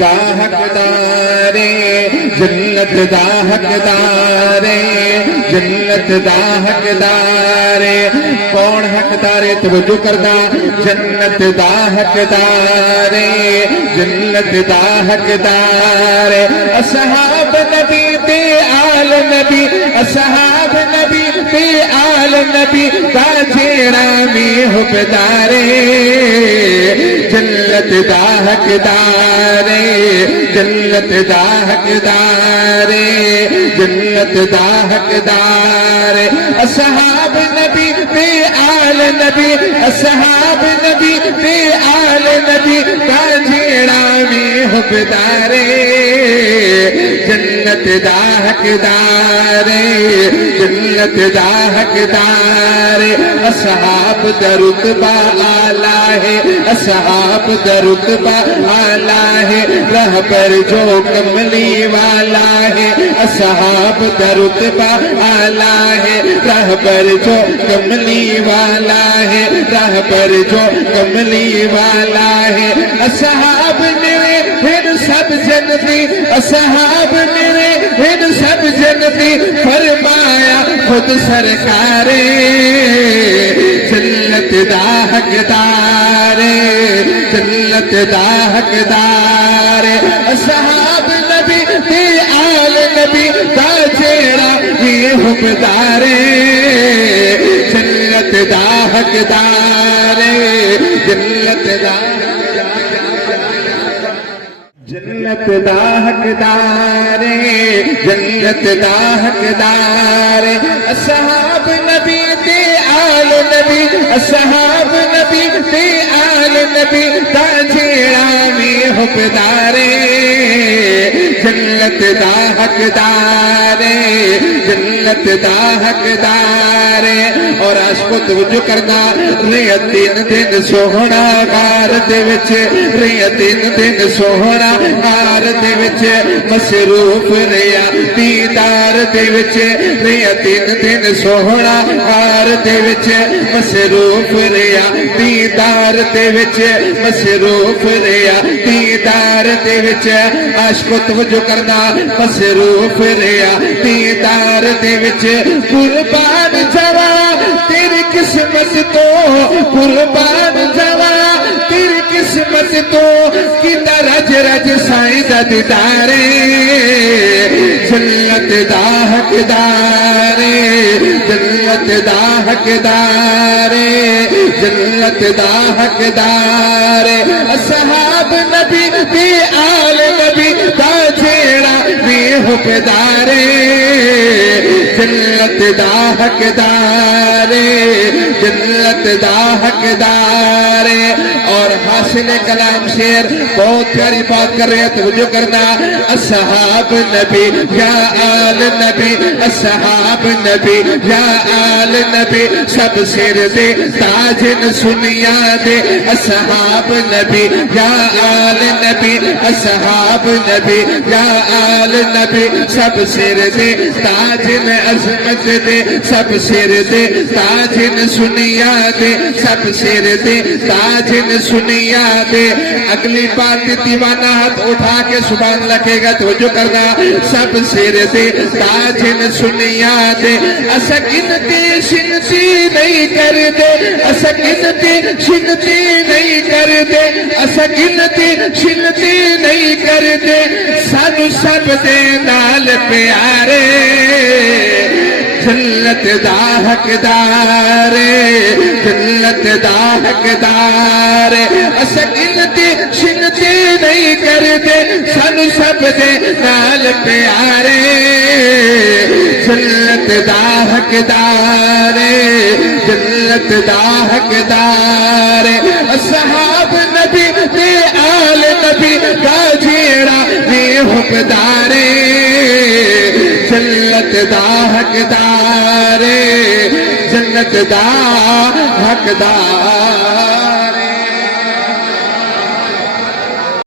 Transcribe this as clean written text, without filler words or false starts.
دا حقدارے جنت دا حقدارے جنت دا حقدارے کون حقدارے توجہ کرنا جنت دا حقدارے جنت دا حقدارے اصحاب نبی تے آل نبی اصحاب نبی تے آل نبی دا جیڑا میں حقدارے جنت دا حقدارے جنت دا حقدارے جنت دا حقدارے اصحاب نبی تے آل نبی اصحاب نبی تے آل نبی دا جیڑا میں حقدارے جنت دا حقدارے جنت دا حقدارے اصحاب دا رتبہ اعلیٰ ہے اصحاب دا رتبہ اعلیٰ ہے رہبر جو کملی والا ہے اصحاب دا رتبہ اعلیٰ ہے رہبر جو کملی والا ہے رہبر جو کملی والا ہے اصحاب میرے پھر سب جنتی اصحاب میرے پھر سب جنتی فرمایا خود سرکارے جنت دا حقدارے جنت دا حقدارے اصحاب نبی تے آل نبی دا جیڑا یہ حقدارے جنت دا حقدارے جنت دا جنت دا حقدارے جنت دا حقدارے اصحاب نبی تے آل نبی اصحاب نبی تے آل نبی دا جیڑا میں حقدارے جنت دا حقدارے جنت دا حقدارے اور عاشقو توجہ کرنا ریا تین دن سوہنا غار دے وچ ریا تین دن سوہنا غار دے وچ مصروف ریا دیدار دے وچ ریا تین دن سوہنا غار دے وچ مصروف ریا دیدار دے وچ مصروف ریا دیدار دے وچ عاشقو توجہ کرنا مصروف ریا دیدار دے وچ قربان جوا تیری قسمت تو قربان جوا تیری قسمت تو کیتا رج رج سائیں دا دیدارے جنت دا حقدارے جنت دا حقدارے جنت دا حقدارے اصحاب نبی تے آل نبی دا جیڑا بھی حقدارے جنت دا حقدارے جنت دا حقدارے اور حاصل کلام شیر بہت پیاری بات کر رہے ہیں توجہ کرنا اصحاب نبی یا آل نبی اصحاب نبی یا آل نبی سب سر دے تاجن سنیا دے اصحاب نبی یا آل نبی اصحاب نبی یا آل نبی سب سر دے تاجن عظمت دے سب سر دے تاجن سنیا دے سب سر دے تاجن سنیا دے اگلی بات دیوانہ ہاتھ اٹھا کے سبحان اللہ کہے گا توجہ کرنا سب سر دے تاجن سنیا دے اسکنتی شنتی نہیں کر دے اسکنتی شنتی نہیں کر دے اسکنتی شنتی نہیں کر دے سانو سب دے نال پیارے جنت دا حقدارے جنت دا حقدارے اسکنتی شنتی نہیں کر دے سانو سب دے نال پیارے جنت دا حقدارے جنت دا حقدارے اصحاب نبی تے آل نبی دا جیڑا بھی حقدارے جنت دا حقدارے جنت دا حقدار